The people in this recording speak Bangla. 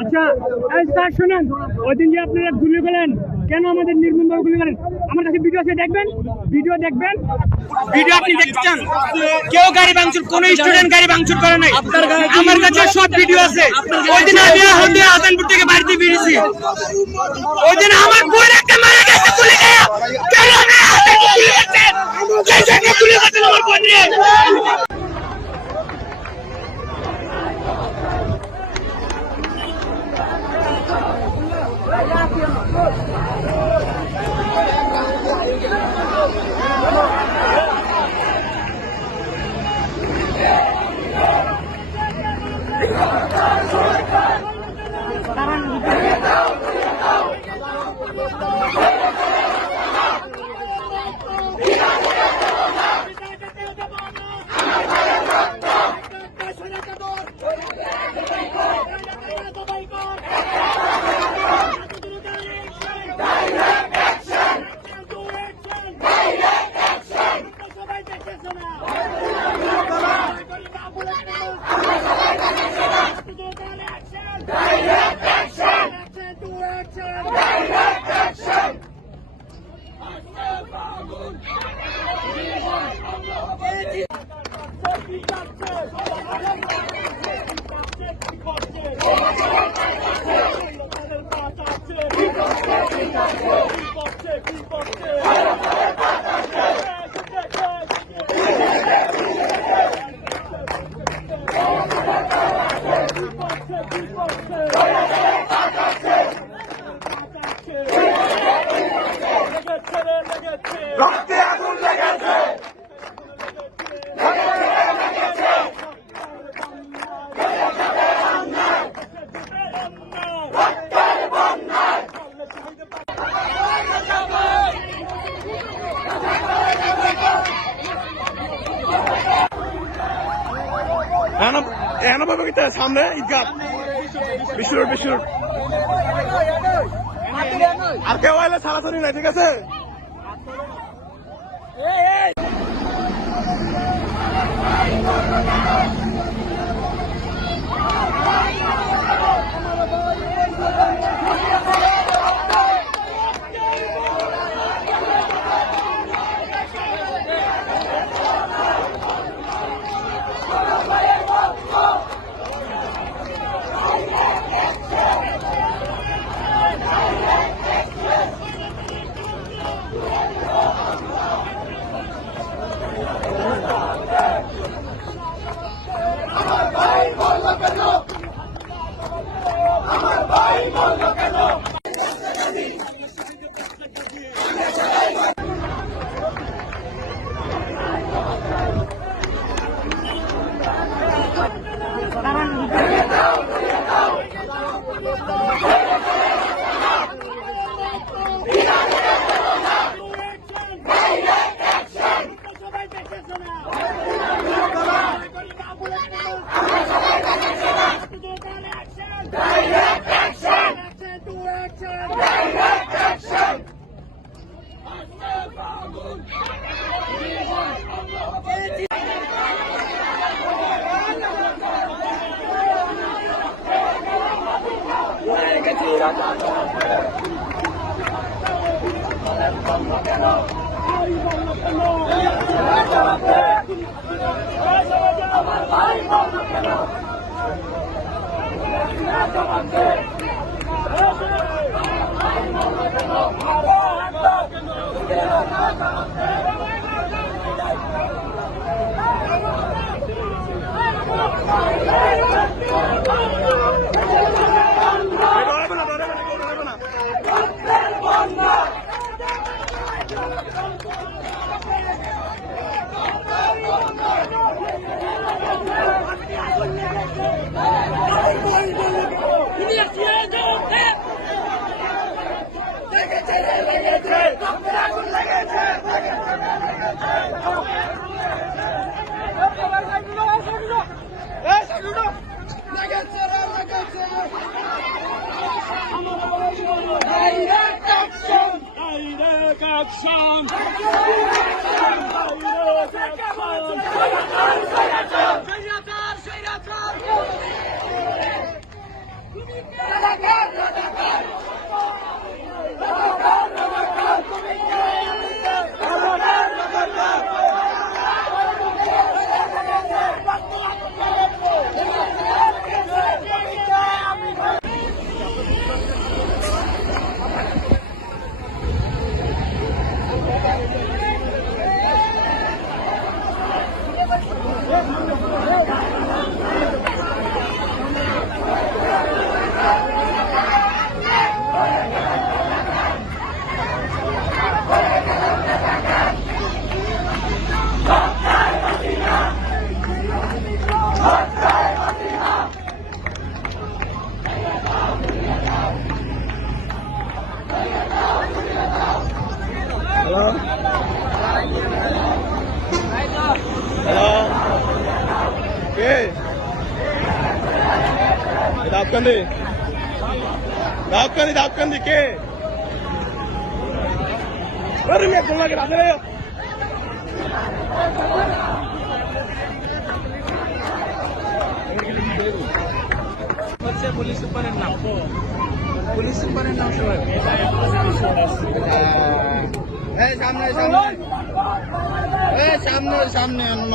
আচ্ছা স্যার শুনেন, ওই দিন যে আপনারা গুলি করেন, কেন আমাদের নির্মমভাবে গুলি করেন? আমার কাছে ভিডিও আছে, দেখবেন ভিডিও দেখবেন। ভিডিও আপনি দেখছেন, কেউ গাড়ি ভাঙচুর, কোন স্টুডেন্ট গাড়ি ভাঙচুর করে নাই। আমার কাছে সব ভিডিও আছে। ওই দিন আমি হতে আসানপুর থেকে বাড়িতে বেরিয়েছি, ওই দিন আমার বোন একটা মারা গেছে গুলি খেয়ে। কেন আমি আসানপুর গুলি করছেন? সেই জন্য গুলি করছেন আমার বোন নিয়ে। সামনে ঈদগাহ বিশ্বর আর কেউ এলে সারাসরি নাই, ঠিক আছে? দাউদকান্দি দাউদকান্দি দাউদকান্দি কে আরে মেয়ে কোন লাগে রাতে হচ্ছে পুলিশ সুপারের নাম পুলিশ সুপারের নাম সবাই সামনে সামনে সামনে সামনে অন্য